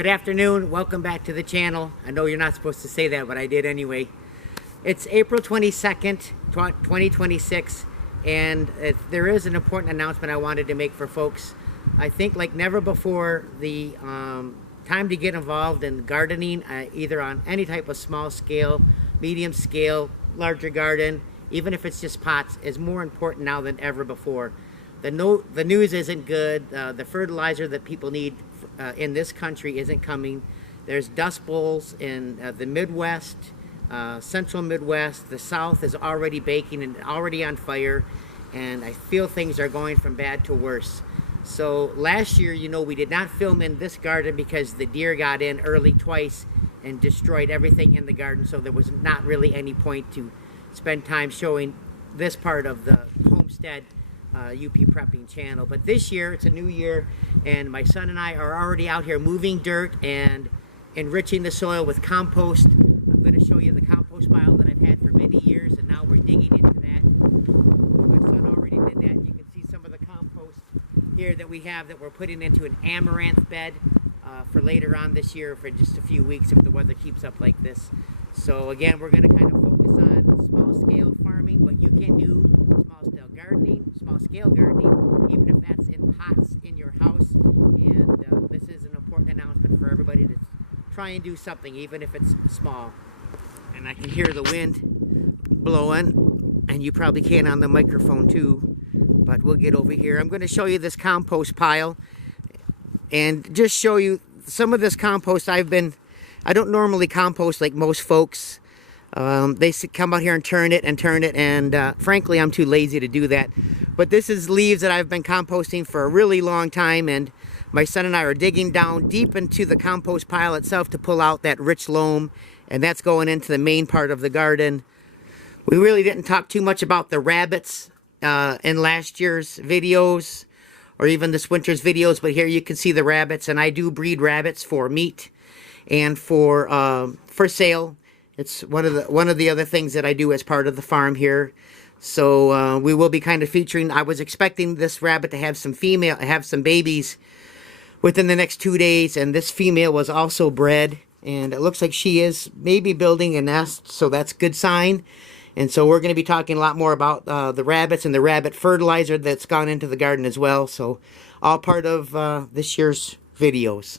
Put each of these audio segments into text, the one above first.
Good afternoon. Welcome back to the channel. I know you're not supposed to say that, but I did anyway. It's April 22nd, 2026, and there is an important announcement I wanted to make for folks. I think like never before, the time to get involved in gardening, either on any type of small scale, medium scale, larger garden, even if it's just pots, is more important now than ever before. The news isn't good. The fertilizer that people need in this country isn't coming. There's dust bowls in the Midwest, central Midwest. The South is already baking and already on fire, and I feel things are going from bad to worse. So last year, we did not film in this garden because the deer got in early twice and destroyed everything in the garden, so there was not really any point to spend time showing this part of the homestead U.P. Prepping channel. But this year, it's a new year, and my son and I are already out here moving dirt and enriching the soil with compost. I'm going to show you the compost pile that I've had for many years, and now we're digging into that. My son already did that. You can see some of the compost here that we have that we're putting into an amaranth bed for later on this year, for just a few weeks if the weather keeps up like this. So again, we're going to kind of focus on small scale farming, what you can do, small scale gardening, even if that's in pots in your house. And this is an important announcement for everybody to try and do something, even if it's small. And I can hear the wind blowing, and you probably can on the microphone too, but we'll get over here. I'm going to show you this compost pile and just show you some of this compost. I don't normally compost like most folks. They come out here and turn it, and frankly, I'm too lazy to do that. But this is leaves that I've been composting for a really long time, and my son and I are digging down deep into the compost pile itself to pull out that rich loam, and that's going into the main part of the garden. We really didn't talk too much about the rabbits in last year's videos, or even this winter's videos, but here you can see the rabbits, and I do breed rabbits for meat and for sale. It's one of the other things that I do as part of the farm here. So we will be kind of featuring. I was expecting this rabbit to have some babies within the next 2 days, and this female was also bred, and it looks like she is maybe building a nest, so that's a good sign. And so we're going to be talking a lot more about the rabbits and the rabbit fertilizer that's gone into the garden as well. So all part of this year's videos.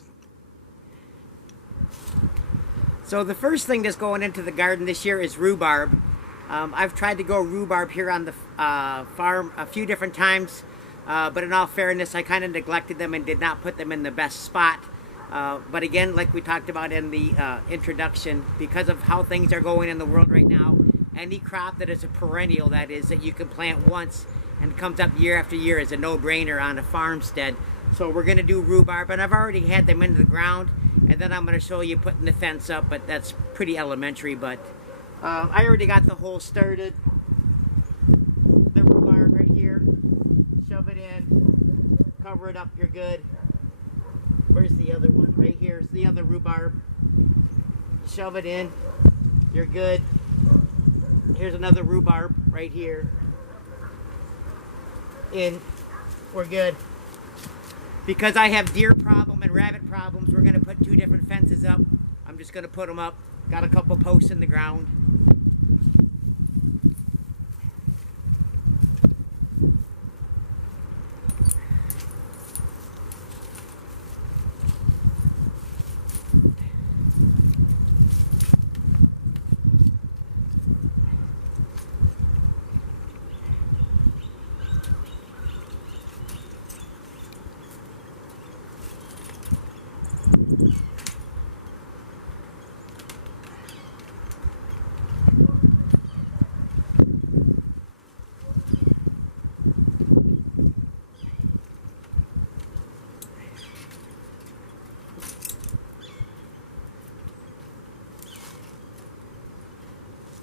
So the first thing that's going into the garden this year is rhubarb. I've tried to grow rhubarb here on the farm a few different times, but in all fairness, I kind of neglected them and did not put them in the best spot. But again, like we talked about in the introduction, because of how things are going in the world right now, any crop that is a perennial, that is, that you can plant once and comes up year after year, is a no-brainer on a farmstead. So we're going to do rhubarb, and I've already had them into the ground. And then I'm going to show you putting the fence up, but that's pretty elementary. But I already got the hole started. The rhubarb right here. Shove it in. Cover it up. You're good. Where's the other one? Right here is the other rhubarb. Shove it in. You're good. Here's another rhubarb right here. In. We're good. Because I have deer problem and rabbit problems, we're going to put 2 different fences up. I'm just going to put them up. Got a couple posts in the ground.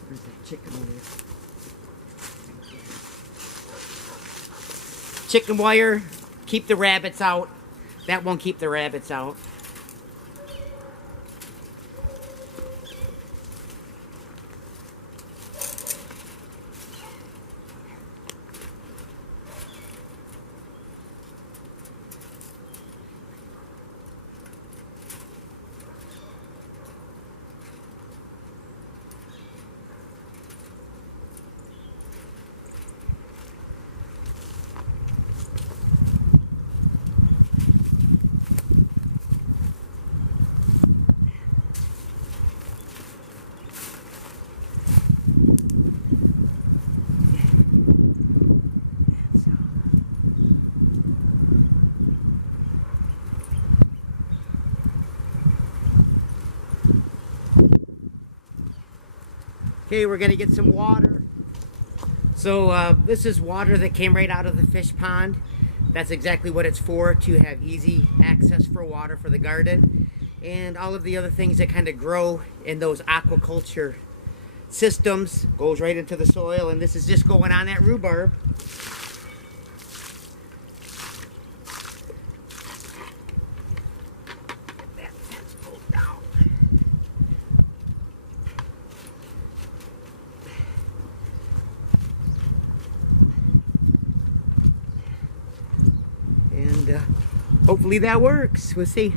Where's that chicken wire? Chicken wire, keep the rabbits out. That won't keep the rabbits out. Okay, we're gonna get some water. So this is water that came right out of the fish pond. That's exactly what it's for, to have easy access for water for the garden and all of the other things that kind of grow in those aquaculture systems. Goes right into the soil, and this is just going on that rhubarb. That fence pulled down. And hopefully that works. We'll see.